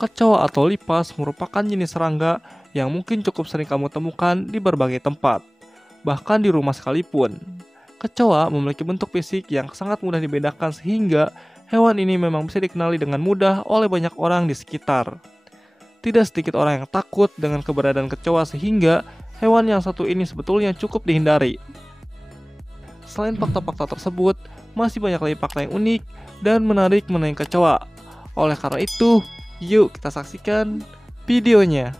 Kecoa atau lipas merupakan jenis serangga yang mungkin cukup sering kamu temukan di berbagai tempat, bahkan di rumah sekalipun. Kecoa memiliki bentuk fisik yang sangat mudah dibedakan sehingga hewan ini memang bisa dikenali dengan mudah oleh banyak orang di sekitar. Tidak sedikit orang yang takut dengan keberadaan kecoa sehingga hewan yang satu ini sebetulnya cukup dihindari. Selain fakta-fakta tersebut, masih banyak lagi fakta yang unik dan menarik mengenai kecoa. Oleh karena itu, yuk kita saksikan videonya.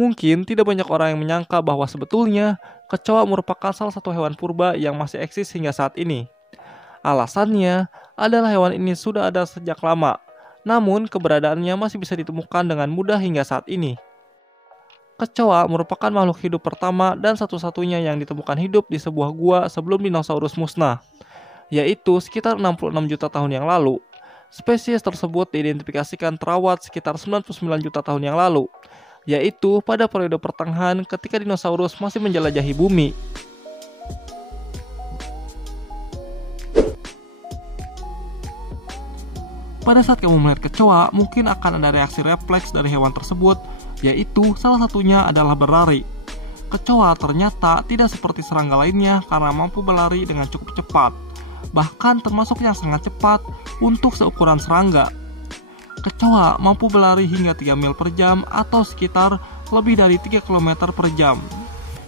Mungkin tidak banyak orang yang menyangka bahwa sebetulnya kecoa merupakan salah satu hewan purba yang masih eksis hingga saat ini. Alasannya adalah hewan ini sudah ada sejak lama, namun keberadaannya masih bisa ditemukan dengan mudah hingga saat ini. Kecoa merupakan makhluk hidup pertama dan satu-satunya yang ditemukan hidup di sebuah gua sebelum dinosaurus musnah, yaitu sekitar 66 juta tahun yang lalu. Spesies tersebut diidentifikasikan terawat sekitar 99 juta tahun yang lalu, yaitu pada periode pertengahan ketika dinosaurus masih menjelajahi bumi. Pada saat kamu melihat kecoa, mungkin akan ada reaksi refleks dari hewan tersebut, yaitu salah satunya adalah berlari. Kecoa ternyata tidak seperti serangga lainnya karena mampu berlari dengan cukup cepat, bahkan termasuk yang sangat cepat untuk seukuran serangga. Kecoa mampu berlari hingga 3 mil per jam atau sekitar lebih dari 3 km per jam.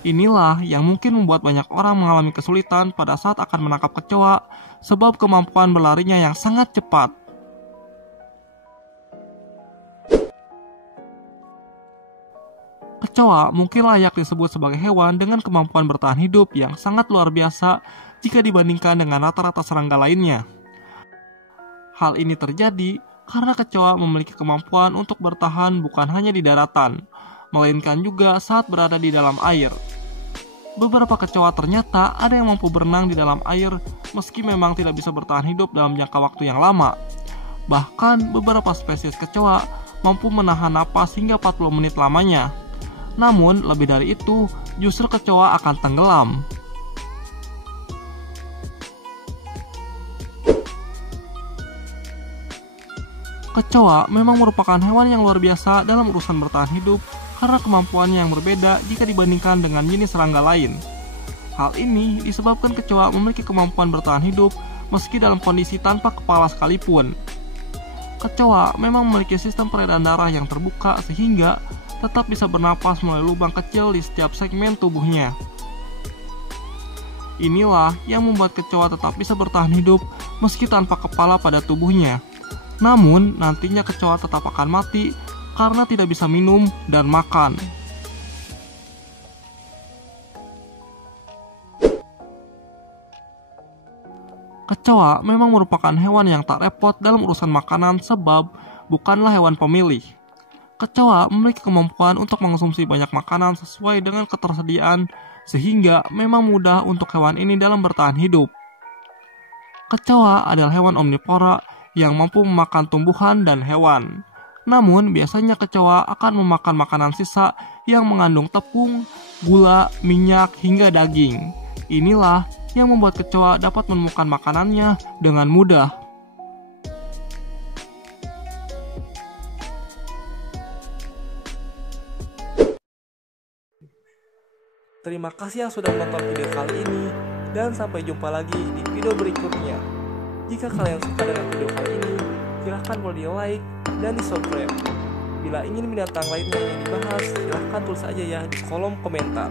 Inilah yang mungkin membuat banyak orang mengalami kesulitan pada saat akan menangkap kecoa sebab kemampuan berlarinya yang sangat cepat. Kecoa mungkin layak disebut sebagai hewan dengan kemampuan bertahan hidup yang sangat luar biasa jika dibandingkan dengan rata-rata serangga lainnya. Hal ini terjadi karena kecoa memiliki kemampuan untuk bertahan bukan hanya di daratan, melainkan juga saat berada di dalam air. Beberapa kecoa ternyata ada yang mampu berenang di dalam air meski memang tidak bisa bertahan hidup dalam jangka waktu yang lama. Bahkan beberapa spesies kecoa mampu menahan napas hingga 40 menit lamanya. Namun lebih dari itu, justru kecoa akan tenggelam. Kecoa memang merupakan hewan yang luar biasa dalam urusan bertahan hidup karena kemampuannya yang berbeda jika dibandingkan dengan jenis serangga lain. Hal ini disebabkan kecoa memiliki kemampuan bertahan hidup meski dalam kondisi tanpa kepala sekalipun. Kecoa memang memiliki sistem peredaran darah yang terbuka sehingga tetap bisa bernapas melalui lubang kecil di setiap segmen tubuhnya. Inilah yang membuat kecoa tetap bisa bertahan hidup meski tanpa kepala pada tubuhnya. Namun, nantinya kecoa tetap akan mati karena tidak bisa minum dan makan. Kecoa memang merupakan hewan yang tak repot dalam urusan makanan sebab bukanlah hewan pemilih. Kecoa memiliki kemampuan untuk mengonsumsi banyak makanan sesuai dengan ketersediaan sehingga memang mudah untuk hewan ini dalam bertahan hidup. Kecoa adalah hewan omnivora yang mampu memakan tumbuhan dan hewan. Namun, biasanya kecoa akan memakan makanan sisa yang mengandung tepung, gula, minyak, hingga daging. Inilah yang membuat kecoa dapat menemukan makanannya dengan mudah. Terima kasih yang sudah menonton video kali ini dan sampai jumpa lagi di video berikutnya. Jika kalian suka dengan video kali ini, silahkan boleh di like dan di subscribe. Bila ingin binatang lainnya yang dibahas, silahkan tulis aja ya di kolom komentar.